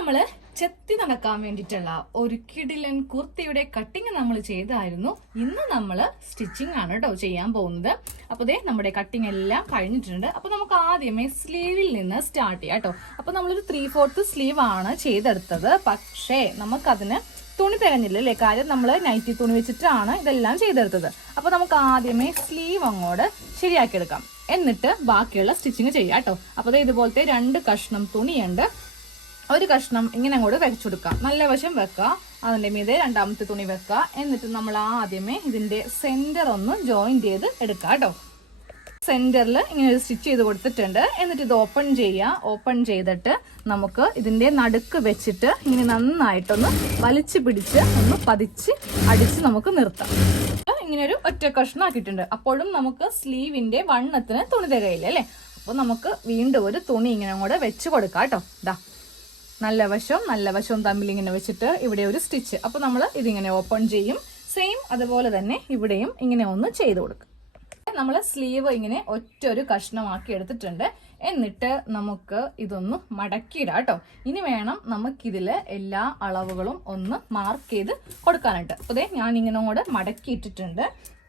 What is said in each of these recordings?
നമ്മള് ചെത്തി നടക്കാൻ വേണ്ടിയിട്ടുള്ള ഒരു കിടിലൻ കുർത്തിയുടെ കട്ടിങ് നമ്മൾ ചെയ്തായിരുന്നു. ഇന്ന് നമ്മള് സ്റ്റിച്ചിങ് ആണ് കേട്ടോ ചെയ്യാൻ പോകുന്നത്. അപ്പൊ ദേ നമ്മുടെ കട്ടിങ് എല്ലാം കഴിഞ്ഞിട്ടുണ്ട്. അപ്പൊ നമുക്ക് ആദ്യമേ സ്ലീവിൽ നിന്ന് സ്റ്റാർട്ട് ചെയ്യാം കേട്ടോ. അപ്പൊ നമ്മളൊരു 3/4 സ്ലീവ് ആണ് ചെയ്തെടുത്തത്. പക്ഷേ നമുക്കതിന് തുണി തികഞ്ഞില്ലല്ലേ, കാര്യം നമ്മൾ നൈറ്റി തുണി വെച്ചിട്ടാണ് ഇതെല്ലാം ചെയ്തെടുത്തത്. അപ്പൊ നമുക്ക് ആദ്യമേ സ്ലീവ് അങ്ങോട്ട് ശരിയാക്കി എടുക്കാം, എന്നിട്ട് ബാക്കിയുള്ള സ്റ്റിച്ചിങ് ചെയ്യാം കേട്ടോ. അപ്പൊ ഇതുപോലത്തെ 2 കഷ്ണം തുണിയുണ്ട്. ഒരു കഷ്ണം ഇങ്ങനെ അങ്ങോട്ട് വെച്ചെടുക്കാം, നല്ല വശം വെക്കുക, അതിന്റെ മീതെ രണ്ടാമത്തെ തുണി വെക്കുക. എന്നിട്ട് നമ്മൾ ആദ്യമേ ഇതിന്റെ സെന്റർ ഒന്ന് ജോയിൻ ചെയ്ത് എടുക്കാം കേട്ടോ. സെന്ററിൽ ഇങ്ങനെ ഒരു സ്റ്റിച്ച് ചെയ്ത് കൊടുത്തിട്ടുണ്ട്. എന്നിട്ട് ഇത് ഓപ്പൺ ചെയ്യുക. ഓപ്പൺ ചെയ്തിട്ട് നമുക്ക് ഇതിന്റെ നടുക്ക് വെച്ചിട്ട് ഇങ്ങനെ നന്നായിട്ടൊന്ന് വലിച്ചു പിടിച്ച് ഒന്ന് പതിച്ച് അടിച്ച് നമുക്ക് നിർത്താം. ഇങ്ങനെ ഒരു ഒറ്റ കഷ്ണം ആക്കിയിട്ടുണ്ട്. അപ്പോഴും നമുക്ക് സ്ലീവിന്റെ വണ്ണത്തിന് തുണി തികയില്ല അല്ലേ. അപ്പൊ നമുക്ക് വീണ്ടും ഒരു തുണി ഇങ്ങനെ അങ്ങോട്ട് വെച്ച് കൊടുക്കാം കേട്ടോ. ഇതാ നല്ല വശവും തമ്മിൽ ഇങ്ങനെ വെച്ചിട്ട് ഇവിടെ ഒരു സ്റ്റിച്ച്. അപ്പൊ നമ്മൾ ഇതിങ്ങനെ ഓപ്പൺ ചെയ്യും. സെയിം അതുപോലെ തന്നെ ഇവിടെയും ഇങ്ങനെ ഒന്ന് ചെയ്ത് കൊടുക്കും. നമ്മൾ സ്ലീവ് ഇങ്ങനെ ഒരു കഷ്ണമാക്കി എടുത്തിട്ടുണ്ട്. എന്നിട്ട് നമുക്ക് ഇതൊന്ന് മടക്കിയിടാം കേട്ടോ. ഇനി വേണം നമുക്കിതില് എല്ലാ അളവുകളും ഒന്ന് മാർക്ക് ചെയ്ത് കൊടുക്കാനായിട്ട്. അപ്പൊ ഞാൻ ഇങ്ങനെ അങ്ങോട്ട് മടക്കിയിട്ടിട്ടുണ്ട്.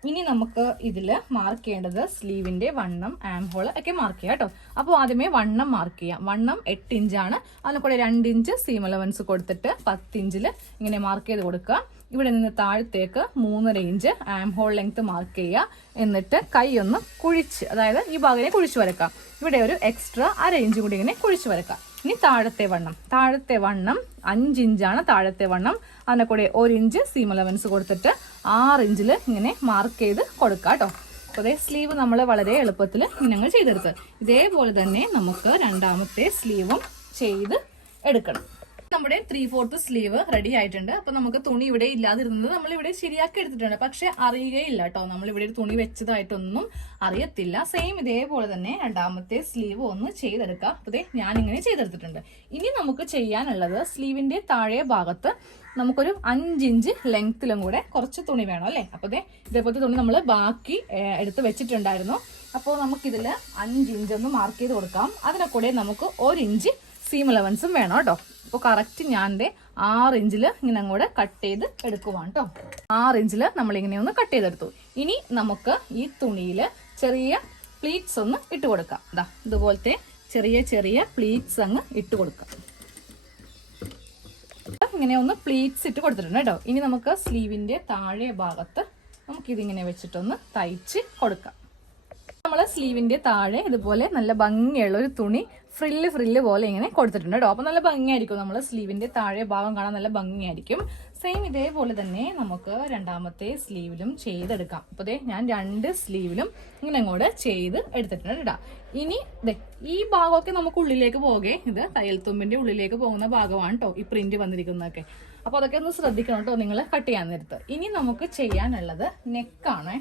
ഇനി നമുക്ക് ഇതില് മാർക്ക് ചെയ്യേണ്ടത് സ്ലീവിന്റെ വണ്ണം, ആം ഹോൾ ഒക്കെ മാർക്ക് ചെയ്യാം കേട്ടോ. അപ്പോൾ ആദ്യമേ വണ്ണം മാർക്ക് ചെയ്യാം. വണ്ണം 8 ഇഞ്ചാണ്. അതിന് കൂടെ 2 ഇഞ്ച് സീം അലവൻസ് കൊടുത്തിട്ട് 10 ഇഞ്ചിൽ ഇങ്ങനെ മാർക്ക് ചെയ്ത് കൊടുക്കുക. ഇവിടെ നിന്ന് താഴത്തേക്ക് 3.5 inch arm hole length mark ചെയ്യുക. എന്നിട്ട് കൈ ഒന്ന് കുഴിച്ച്, അതായത് ഈ ഭാഗനെ കുഴിച്ച് വരക്കാം. ഇവിടെ ഒരു എക്സ്ട്രാ 1/2 ഇഞ്ച് കൂടി ഇങ്ങനെ കുഴിച്ച് വരക്കാം. ഇനി താഴത്തെ വണ്ണം 5 ഇഞ്ചാണ് താഴത്തെ വണ്ണം. അതിനെ കൂടെ 1 ഇഞ്ച് സീം അലവൻസ് കൊടുത്തിട്ട് 6 ഇഞ്ചിൽ ഇങ്ങനെ മാർക്ക് ചെയ്ത് കൊടുക്കാം കേട്ടോ. അപ്പോൾ അതേ സ്ലീവ് നമ്മൾ വളരെ എളുപ്പത്തിൽ ഇങ്ങനെ ചെയ്തെടുത്ത് ഇതേപോലെ തന്നെ നമുക്ക് രണ്ടാമത്തെ സ്ലീവും ചെയ്ത് എടുക്കണം. നമ്മുടെ 3/4 സ്ലീവ് റെഡി ആയിട്ടുണ്ട്. അപ്പൊ നമുക്ക് തുണി ഇവിടെ ഇല്ലാതിരുന്നത് നമ്മൾ ഇവിടെ ശരിയാക്കി എടുത്തിട്ടുണ്ട്. പക്ഷെ അറിയുകയില്ല കേട്ടോ, നമ്മൾ ഇവിടെ ഒരു തുണി വെച്ചതായിട്ടൊന്നും അറിയത്തില്ല. സെയിം ഇതേപോലെ തന്നെ രണ്ടാമത്തെ സ്ലീവ് ഒന്ന് ചെയ്തെടുക്കാം. അപ്പൊ ഞാൻ ഇങ്ങനെ ചെയ്തെടുത്തിട്ടുണ്ട്. ഇനി നമുക്ക് ചെയ്യാനുള്ളത് സ്ലീവിന്റെ താഴെ ഭാഗത്ത് നമുക്കൊരു 5 ഇഞ്ച് ലെങ്ത്തിലും കൂടെ കുറച്ച് തുണി വേണം അല്ലേ. അപ്പൊ ഇതേപോലത്തെ തുണി നമ്മൾ ബാക്കി എടുത്ത് വെച്ചിട്ടുണ്ടായിരുന്നു. അപ്പോൾ നമുക്കിതില് 5 ഇഞ്ച് ഒന്ന് മാർക്ക് ചെയ്ത് കൊടുക്കാം. അതിനെ കൂടെ നമുക്ക് 1 ഇഞ്ച് സീം അലവൻസും വേണം കേട്ടോ. അപ്പോൾ കറക്റ്റ് ഞാൻ 6 ഇഞ്ചിൽ ഇങ്ങനെ അങ്ങോട്ട് കട്ട് ചെയ്ത് എടുക്കുവാണ് കേട്ടോ. 6 ഇഞ്ചിൽ നമ്മളിങ്ങനെ ഒന്ന് കട്ട് ചെയ്തെടുത്തു. ഇനി നമുക്ക് ഈ തുണിയിൽ ചെറിയ പ്ലീറ്റ്സ് ഒന്ന് ഇട്ട് കൊടുക്കാം. ഇതുപോലത്തെ ചെറിയ പ്ലീറ്റ്സ് അങ്ങ് ഇട്ട് കൊടുക്കാം. ഇങ്ങനെ ഒന്ന് പ്ലീറ്റ്സ് ഇട്ട് കൊടുത്തിട്ടുണ്ട് കേട്ടോ. ഇനി നമുക്ക് സ്ലീവിന്റെ താഴെ ഭാഗത്ത് നമുക്കിതിങ്ങനെ വെച്ചിട്ടൊന്ന് തയ്ച്ച് കൊടുക്കാം. നമ്മള് സ്ലീവിന്റെ താഴെ ഇതുപോലെ നല്ല ഭംഗിയുള്ള ഒരു തുണി ഫ്രില്ല് പോലെ ഇങ്ങനെ കൊടുത്തിട്ടുണ്ട് കേട്ടോ. അപ്പൊ നല്ല ഭംഗിയായിരിക്കും, നമ്മൾ സ്ലീവിന്റെ താഴെ ഭാഗം കാണാൻ നല്ല ഭംഗിയായിരിക്കും. സെയിം ഇതേപോലെ തന്നെ നമുക്ക് രണ്ടാമത്തെ സ്ലീവിലും ചെയ്തെടുക്കാം. അപ്പൊ ഞാൻ 2 സ്ലീവിലും ഇങ്ങനെ അങ്ങോട്ട് ചെയ്ത് എടുത്തിട്ടുണ്ട് കേട്ടോ. ഇനി ഈ ഭാഗമൊക്കെ നമുക്ക് ഉള്ളിലേക്ക് പോകെ, ഇത് തയ്യൽ തുമ്പിന്റെ ഉള്ളിലേക്ക് പോകുന്ന ഭാഗമാണ് കേട്ടോ ഈ പ്രിന്റ് വന്നിരിക്കുന്നതൊക്കെ. അപ്പൊ അതൊക്കെ ഒന്ന് ശ്രദ്ധിക്കണം കേട്ടോ നിങ്ങൾ കട്ട് ചെയ്യാൻ നേരത്ത്. ഇനി നമുക്ക് ചെയ്യാനുള്ളത് നെക്കാണ്.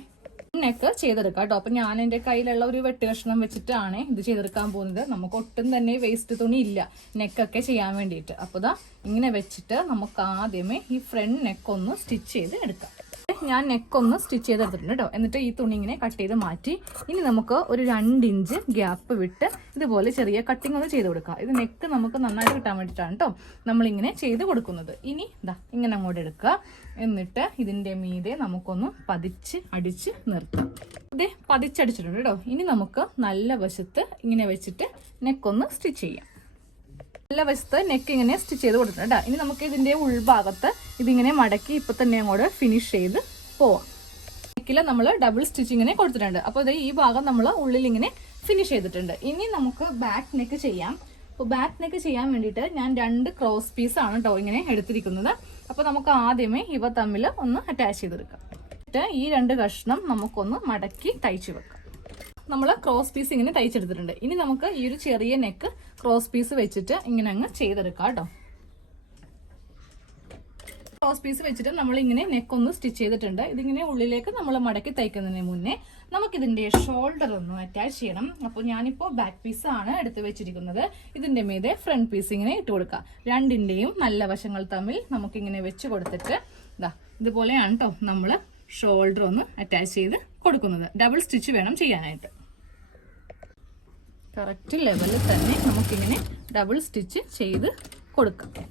നെക്ക് ചെയ്തെടുക്കാം കേട്ടോ. അപ്പൊ ഞാൻ എൻ്റെ കയ്യിലുള്ള ഒരു വെട്ട് കഷ്ണം വെച്ചിട്ടാണ് ഇത് ചെയ്തെടുക്കാൻ പോകുന്നത്. നമുക്ക് ഒട്ടും തന്നെ വേസ്റ്റ് തുണി ഇല്ല നെക്കൊക്കെ ചെയ്യാൻ വേണ്ടിയിട്ട്. അപ്പൊ ഇങ്ങനെ വെച്ചിട്ട് നമുക്ക് ആദ്യമേ ഈ ഫ്രണ്ട് നെക്ക് ഒന്ന് സ്റ്റിച്ച് ചെയ്ത് എടുക്കാം. ഞാൻ നെക്കൊന്ന് സ്റ്റിച്ച് ചെയ്തെടുത്തിട്ടുണ്ട് കേട്ടോ. എന്നിട്ട് ഈ തുണി ഇങ്ങനെ കട്ട് ചെയ്ത് മാറ്റി ഇനി നമുക്ക് ഒരു 2 ഇഞ്ച് ഗ്യാപ്പ് വിട്ട് ഇതുപോലെ ചെറിയ കട്ടിങ് ഒന്ന് ചെയ്ത് കൊടുക്കാം. ഇത് നെക്ക് നമുക്ക് നന്നായിട്ട് കിട്ടാൻ വേണ്ടിയിട്ടാണ് കേട്ടോ നമ്മളിങ്ങനെ ചെയ്ത് കൊടുക്കുന്നത്. ഇനി ഇങ്ങനെ അങ്ങോട്ട് എടുക്കുക. എന്നിട്ട് ഇതിന്റെ മീതെ നമുക്കൊന്ന് അടിച്ച് നിർത്താം. പതിച്ചടിച്ചിട്ടുണ്ട് കേട്ടോ. ഇനി നമുക്ക് നല്ല വശത്ത് ഇങ്ങനെ വെച്ചിട്ട് നെക്കൊന്ന് സ്റ്റിച്ച് ചെയ്യാം. നല്ല വശത്ത് നെക്ക് ഇങ്ങനെ സ്റ്റിച്ച് ചെയ്ത് കൊടുത്തിട്ടുണ്ട്. ഇനി നമുക്ക് ഇതിന്റെ ഉൾഭാഗത്ത് ഇതിങ്ങനെ മടക്കി ഇപ്പൊ തന്നെ അങ്ങോട്ട് ഫിനിഷ് ചെയ്ത് പോവാം. നെക്കില് നമ്മൾ ഡബിൾ സ്റ്റിച്ച് ഇങ്ങനെ കൊടുത്തിട്ടുണ്ട്. അപ്പോൾ ഈ ഭാഗം നമ്മൾ ഉള്ളിൽ ഇങ്ങനെ ഫിനിഷ് ചെയ്തിട്ടുണ്ട്. ഇനി നമുക്ക് ബാക്ക് നെക്ക് ചെയ്യാം. അപ്പോൾ ബാക്ക് നെക്ക് ചെയ്യാൻ വേണ്ടിയിട്ട് ഞാൻ 2 ക്രോസ് പീസ് ആണ് കേട്ടോ ഇങ്ങനെ എടുത്തിരിക്കുന്നത്. അപ്പോൾ നമുക്ക് ആദ്യമേ ഇവ തമ്മിൽ ഒന്ന് അറ്റാച്ച് ചെയ്തെടുക്കാം. എന്നിട്ട് ഈ 2 കഷ്ണം നമുക്കൊന്ന് മടക്കി തയ്ച്ചു വെക്കാം. നമ്മൾ ക്രോസ് പീസ് ഇങ്ങനെ തയ്ച്ചെടുത്തിട്ടുണ്ട്. ഇനി നമുക്ക് ഈ ഒരു ചെറിയ നെക്ക് ക്രോസ് പീസ് വെച്ചിട്ട് ഇങ്ങനെ അങ്ങ് ചെയ്തെടുക്കാം കേട്ടോ. ക്രോസ് പീസ് വെച്ചിട്ട് നമ്മൾ ഇങ്ങനെ നെക്ക് ഒന്ന് സ്റ്റിച്ച് ചെയ്തിട്ടുണ്ട്. ഇതിങ്ങനെ ഉള്ളിലേക്ക് നമ്മൾ മടക്കി തയ്ക്കുന്നതിന് മുന്നേ നമുക്കിതിന്റെ ഷോൾഡർ ഒന്ന് അറ്റാച്ച് ചെയ്യണം. അപ്പോൾ ഞാനിപ്പോൾ ബാക്ക് പീസ് ആണ് എടുത്ത് വെച്ചിരിക്കുന്നത്. ഇതിന്റെ മീതെ ഫ്രണ്ട് പീസ് ഇങ്ങനെ ഇട്ട് കൊടുക്കാം. രണ്ടിന്റെയും നല്ല വശങ്ങൾ തമ്മിൽ നമുക്കിങ്ങനെ വെച്ച് കൊടുത്തിട്ട് ഇതുപോലെയാണ് കേട്ടോ നമ്മൾ ഷോൾഡർ ഒന്ന് അറ്റാച്ച് ചെയ്ത് കൊടുക്കുന്നത്. ഡബിൾ സ്റ്റിച്ച് വേണം ചെയ്യാനായിട്ട്. കറക്റ്റ് ലെവലിൽ തന്നെ നമുക്കിങ്ങനെ ഡബിൾ സ്റ്റിച്ച് ചെയ്ത് കൊടുക്കാം.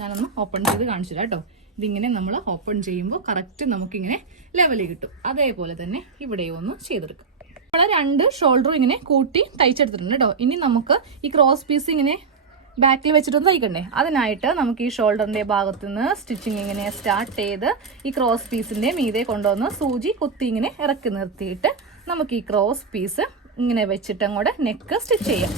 ഞാനൊന്ന് ഓപ്പൺ ചെയ്ത് കാണിച്ചു തരാം കേട്ടോ. ഇതിങ്ങനെ നമ്മൾ ഓപ്പൺ ചെയ്യുമ്പോൾ കറക്റ്റ് നമുക്കിങ്ങനെ ലെവലിൽ കിട്ടും. അതേപോലെ തന്നെ ഇവിടെയും ഒന്ന് ചെയ്തെടുക്കാം. നമ്മൾ 2 ഷോൾഡറും ഇങ്ങനെ കൂട്ടി തയ്ച്ചെടുത്തിട്ടുണ്ട് കേട്ടോ. ഇനി നമുക്ക് ഈ ക്രോസ് പീസ് ഇങ്ങനെ ബാക്കിൽ വെച്ചിട്ടൊന്ന് തയ്ക്കണ്ടേ. അതിനായിട്ട് നമുക്ക് ഈ ഷോൾഡറിന്റെ ഭാഗത്ത് നിന്ന് സ്റ്റിച്ചിങ് ഇങ്ങനെ സ്റ്റാർട്ട് ചെയ്ത് ഈ ക്രോസ് പീസിന്റെ മീതെ കൊണ്ടുവന്ന് സൂചി കുത്തി ഇങ്ങനെ ഇറക്കി നിർത്തിയിട്ട് നമുക്ക് ഈ ക്രോസ് പീസ് ഇങ്ങനെ വെച്ചിട്ട് അങ്ങോട്ട് നെക്ക് സ്റ്റിച്ച് ചെയ്യാം.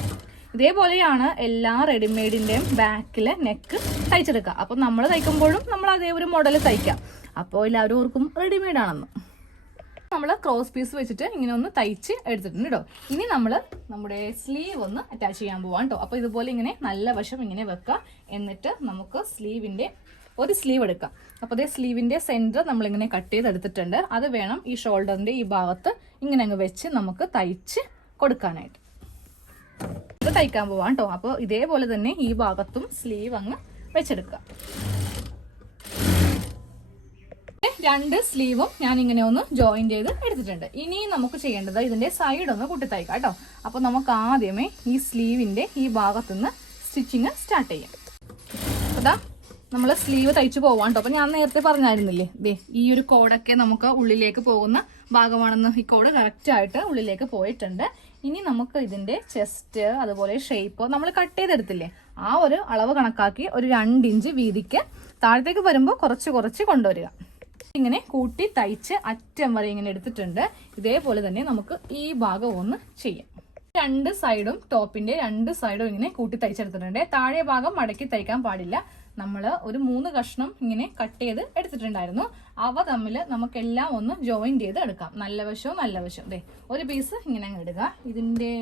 ഇതേപോലെയാണ് എല്ലാ റെഡിമെയ്ഡിന്റെയും ബാക്കിൽ നെക്ക് തയ്ച്ചെടുക്കുക. അപ്പോൾ നമ്മൾ തയ്ക്കുമ്പോഴും നമ്മൾ അതേ ഒരു മോഡൽ തയ്ക്കാം. അപ്പോൾ എല്ലാവരും ഓർക്കും റെഡിമെയ്ഡ് ആണെന്ന്. നമ്മൾ ക്രോസ് പീസ് വെച്ചിട്ട് ഇങ്ങനെ ഒന്ന് തയ്ച്ച് എടുത്തിട്ടുണ്ട് കേട്ടോ. ഇനി നമ്മൾ നമ്മുടെ സ്ലീവ് ഒന്ന് അറ്റാച്ച് ചെയ്യാൻ പോവാം കേട്ടോ. അപ്പോൾ ഇതുപോലെ ഇങ്ങനെ നല്ല വശം ഇങ്ങനെ വെക്കുക. എന്നിട്ട് നമുക്ക് സ്ലീവിന്റെ ഒരു സ്ലീവ് എടുക്കാം. അപ്പോൾ അതേ സ്ലീവിന്റെ സെന്റർ നമ്മളിങ്ങനെ കട്ട് ചെയ്തെടുത്തിട്ടുണ്ട്. അത് വേണം ഈ ഷോൾഡറിന്റെ ഈ ഭാഗത്ത് ഇങ്ങനെ അങ്ങ് വെച്ച് നമുക്ക് തയ്ച്ച് കൊടുക്കാനായിട്ട്. ഇത് തയ്ക്കാൻ പോവാം കേട്ടോ. അപ്പോൾ ഇതേപോലെ തന്നെ ഈ ഭാഗത്തും സ്ലീവ് അങ്ങ് വെച്ചെടുക്കുക. 2 സ്ലീവും ഞാൻ ഇങ്ങനെ ഒന്ന് ജോയിൻ ചെയ്ത് എടുത്തിട്ടുണ്ട്. ഇനി നമുക്ക് ചെയ്യേണ്ടത് ഇതിന്റെ സൈഡ് ഒന്ന് കൂട്ടി തയ്ക്കാം കേട്ടോ. അപ്പോൾ നമുക്ക് ആദ്യമേ ഈ സ്ലീവിന്റെ ഈ ഭാഗത്തുനിന്ന് സ്റ്റിച്ചിങ് സ്റ്റാർട്ട് ചെയ്യാം. അതാ നമ്മൾ സ്ലീവ് തയ്ച്ചു പോവാം കേട്ടോ. അപ്പോൾ ഞാൻ നേരത്തെ പറഞ്ഞായിരുന്നില്ലേ, ദേ ഈ ഒരു കോഡൊക്കെ നമുക്ക് ഉള്ളിലേക്ക് പോകുന്ന ഭാഗമാണെന്ന്. ഈ കോഡ് കറക്റ്റ് ആയിട്ട് ഉള്ളിലേക്ക് പോയിട്ടുണ്ട്. ഇനി നമുക്ക് ഇതിന്റെ ചെസ്റ്റ് അതുപോലെ ഷേപ്പ് നമ്മൾ കട്ട് ചെയ്തെടുത്തില്ലേ, ആ ഒരു അളവ് കണക്കാക്കി ഒരു 2 ഇഞ്ച് വീതിക്ക് താഴത്തേക്ക് വരുമ്പോൾ കുറച്ച് കൊണ്ടുവരിക. ഇങ്ങനെ കൂട്ടി തയ്ച്ച് അറ്റം വരെ ഇങ്ങനെ എടുത്തിട്ടുണ്ട്. ഇതേപോലെ തന്നെ നമുക്ക് ഈ ഭാഗം ഒന്ന് ചെയ്യാം. 2 സൈഡും ടോപ്പിന്റെ 2 സൈഡും ഇങ്ങനെ കൂട്ടി തയ്ച്ചെടുത്തിട്ടുണ്ട്. താഴെ ഭാഗം മടക്കി തയ്ക്കാൻ പാടില്ല. നമ്മൾ ഒരു 3 കഷ്ണം ഇങ്ങനെ കട്ട് ചെയ്ത് എടുത്തിട്ടുണ്ടായിരുന്നു. അവ തമ്മിൽ നമുക്കെല്ലാം ഒന്ന് ജോയിൻ ചെയ്ത് എടുക്കാം. നല്ല വശവും ദേ ഒരു പീസ് ഇങ്ങനെ അങ്ങ് ഇടുക. ഇതിന്റെ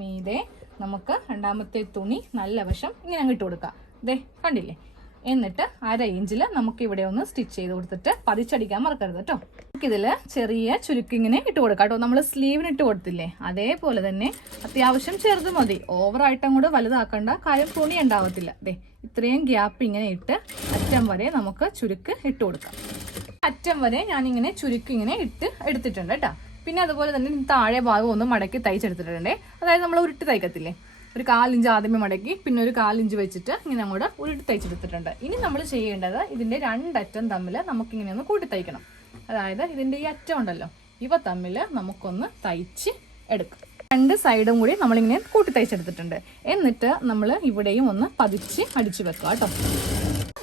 മീതെ നമുക്ക് രണ്ടാമത്തെ തുണി നല്ല വശം ഇങ്ങനെ അങ്ങ് ഇട്ട് കൊടുക്കാം. ദേ കണ്ടില്ലേ. എന്നിട്ട് 1/2 ഇഞ്ചിൽ നമുക്ക് ഇവിടെ ഒന്ന് സ്റ്റിച്ച് ചെയ്ത് കൊടുത്തിട്ട് പതിച്ചടിക്കാൻ മറക്കരുത് കേട്ടോ. നമുക്കിതിൽ ചെറിയ ചുരുക്കിങ്ങനെ ഇട്ട് കൊടുക്കാം കേട്ടോ. നമ്മൾ സ്ലീവിന് ഇട്ട് കൊടുത്തില്ലേ, അതേപോലെ തന്നെ അത്യാവശ്യം ചെറുത് മതി. ഓവറായിട്ട് അങ്ങോട്ട് വലുതാക്കണ്ട, കാര്യം തുണി ഉണ്ടാവത്തില്ല. ദേ ഇത്രയും ഗ്യാപ്പ് ഇങ്ങനെ ഇട്ട് അറ്റം വരെ നമുക്ക് ചുരുക്ക് ഇട്ട് കൊടുക്കാം. അറ്റം വരെ ഞാനിങ്ങനെ ചുരുക്ക് ഇങ്ങനെ ഇട്ട് എടുത്തിട്ടുണ്ട് കേട്ടോ. പിന്നെ അതുപോലെ തന്നെ താഴെ ഭാഗം ഒന്ന് മടക്കി തയ്ച്ചെടുത്തിട്ടുണ്ട്. അതായത് നമ്മൾ ഉരുട്ടി തയ്ക്കത്തില്ലേ, ഒരു 1/4 ഇഞ്ച് ആദ്യമേ മടക്കി പിന്നെ ഒരു 1/4 ഇഞ്ച് വെച്ചിട്ട് ഇങ്ങനെ അങ്ങോട്ട് ഉരുട്ടി തയ്ച്ചെടുത്തിട്ടുണ്ട്. ഇനി നമ്മൾ ചെയ്യേണ്ടത് ഇതിന്റെ 2 അറ്റം തമ്മിൽ നമുക്കിങ്ങനെ ഒന്ന് കൂട്ടി തയ്ക്കണം. അതായത് ഇതിന്റെ ഈ അറ്റം ഉണ്ടല്ലോ, ഇവ തമ്മിൽ നമുക്കൊന്ന് തയ്ച്ച് എടുക്കാം. 2 സൈഡും കൂടി നമ്മളിങ്ങനെ കൂട്ടി തയ്ച്ചെടുത്തിട്ടുണ്ട്. എന്നിട്ട് നമ്മൾ ഇവിടെയും ഒന്ന് പതിച്ച് അടിച്ചു വെക്കുക കേട്ടോ.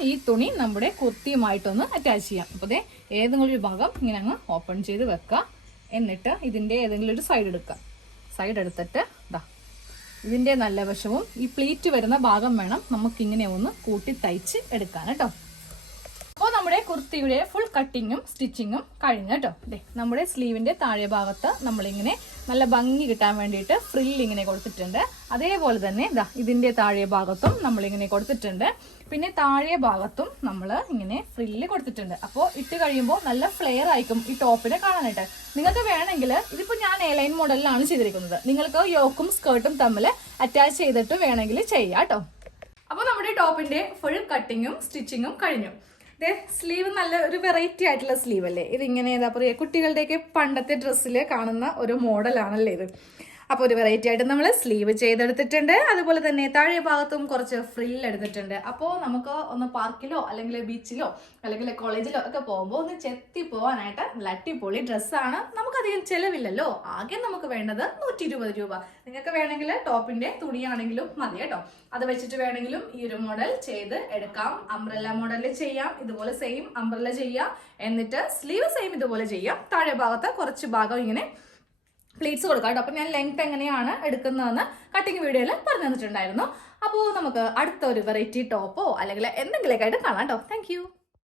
ഈ തുണി നമ്മുടെ കുർത്തിയുമായിട്ടൊന്ന് അറ്റാച്ച് ചെയ്യാം. അപ്പോൾ അതെ ഏതെങ്കിലും ഒരു ഭാഗം ഇങ്ങനെ അങ്ങ് ഓപ്പൺ ചെയ്ത് വെക്കുക. എന്നിട്ട് ഇതിന്റെ ഏതെങ്കിലും ഒരു സൈഡ് എടുക്കുക. സൈഡ് എടുത്തിട്ട് ഇതാ ഇതിന്റെ നല്ല വശവും ഈ പ്ലീറ്റ് വരുന്ന ഭാഗം വേണം നമുക്കിങ്ങനെ ഒന്ന് കൂട്ടി തയ്ച്ച് എടുക്കാൻ കേട്ടോ. അപ്പോൾ നമ്മുടെ കുർത്തിയുടെ ഫുൾ കട്ടിങ്ങും സ്റ്റിച്ചിങ്ങും കഴിഞ്ഞു കേട്ടോ. അതെ നമ്മുടെ സ്ലീവിന്റെ താഴെ ഭാഗത്ത് നമ്മളിങ്ങനെ നല്ല ഭംഗി കിട്ടാൻ വേണ്ടിയിട്ട് ഫ്രില്ല് ഇങ്ങനെ കൊടുത്തിട്ടുണ്ട്. അതേപോലെ തന്നെ ഇതാ ഇതിന്റെ താഴെ ഭാഗത്തും നമ്മളിങ്ങനെ കൊടുത്തിട്ടുണ്ട്. പിന്നെ താഴെ ഭാഗത്തും നമ്മൾ ഇങ്ങനെ ഫ്രില്ല് കൊടുത്തിട്ടുണ്ട്. അപ്പോൾ ഇട്ട് കഴിയുമ്പോൾ നല്ല ഫ്ലെയർ ആയിരിക്കും ഈ ടോപ്പിനെ കാണാനായിട്ട്. നിങ്ങൾക്ക് വേണമെങ്കിൽ ഇതിപ്പോൾ ഞാൻ എലൈൻ മോഡലിലാണ് ചെയ്തിരിക്കുന്നത്. നിങ്ങൾക്ക് യോക്കും സ്കേർട്ടും തമ്മിൽ അറ്റാച്ച് ചെയ്തിട്ട് വേണമെങ്കിൽ ചെയ്യാം കേട്ടോ. അപ്പോൾ നമ്മുടെ ടോപ്പിന്റെ ഫുൾ കട്ടിങ്ങും സ്റ്റിച്ചിങ്ങും കഴിഞ്ഞു. സ്ലീവ് നല്ല ഒരു വെറൈറ്റി ആയിട്ടുള്ള സ്ലീവ് അല്ലേ. ഇതിങ്ങനെ എന്താ പറയുക, കുട്ടികളുടെയൊക്കെ പണ്ടത്തെ ഡ്രസ്സിൽ കാണുന്ന ഒരു മോഡലാണല്ലേ ഇത്. അപ്പോൾ ഒരു വെറൈറ്റി ആയിട്ട് നമ്മൾ സ്ലീവ് ചെയ്തെടുത്തിട്ടുണ്ട്. അതുപോലെ തന്നെ താഴെ ഭാഗത്തും കുറച്ച് ഫ്രിൽ എടുത്തിട്ടുണ്ട്. അപ്പോൾ നമുക്ക് ഒന്ന് പാർക്കിലോ അല്ലെങ്കിൽ ബീച്ചിലോ അല്ലെങ്കിൽ കോളേജിലോ ഒക്കെ പോകുമ്പോൾ ഒന്ന് ചെത്തി പോകാനായിട്ട് നല്ല അടിപൊളി ഡ്രസ്സാണ്. നമുക്കധികം ചിലവില്ലല്ലോ. ആകെ നമുക്ക് വേണ്ടത് 120 രൂപ. നിങ്ങൾക്ക് വേണമെങ്കിൽ ടോപ്പിന്റെ തുണിയാണെങ്കിലും മതി കേട്ടോ. അത് വെച്ചിട്ട് വേണമെങ്കിലും ഈ ഒരു മോഡൽ ചെയ്ത് എടുക്കാം. അംബ്രല്ല മോഡലിൽ ചെയ്യാം. ഇതുപോലെ സെയിം അംബ്രല്ല ചെയ്യാം. എന്നിട്ട് സ്ലീവ് സെയിം ഇതുപോലെ ചെയ്യാം. താഴെ ഭാഗത്ത് കുറച്ച് ഭാഗം ഇങ്ങനെ പ്ലീറ്റ്സ് കൊടുക്കാം കേട്ടോ. അപ്പം ഞാൻ ലെങ്ത് എങ്ങനെയാണ് എടുക്കുന്നതെന്ന് കട്ടിങ് വീഡിയോയിൽ പറഞ്ഞു തന്നിട്ടുണ്ടായിരുന്നു. അപ്പോൾ നമുക്ക് അടുത്ത ഒരു വെറൈറ്റി ടോപ്പോ അല്ലെങ്കിൽ എന്തെങ്കിലുമൊക്കെ ആയിട്ട് കാണാം കേട്ടോ. താങ്ക്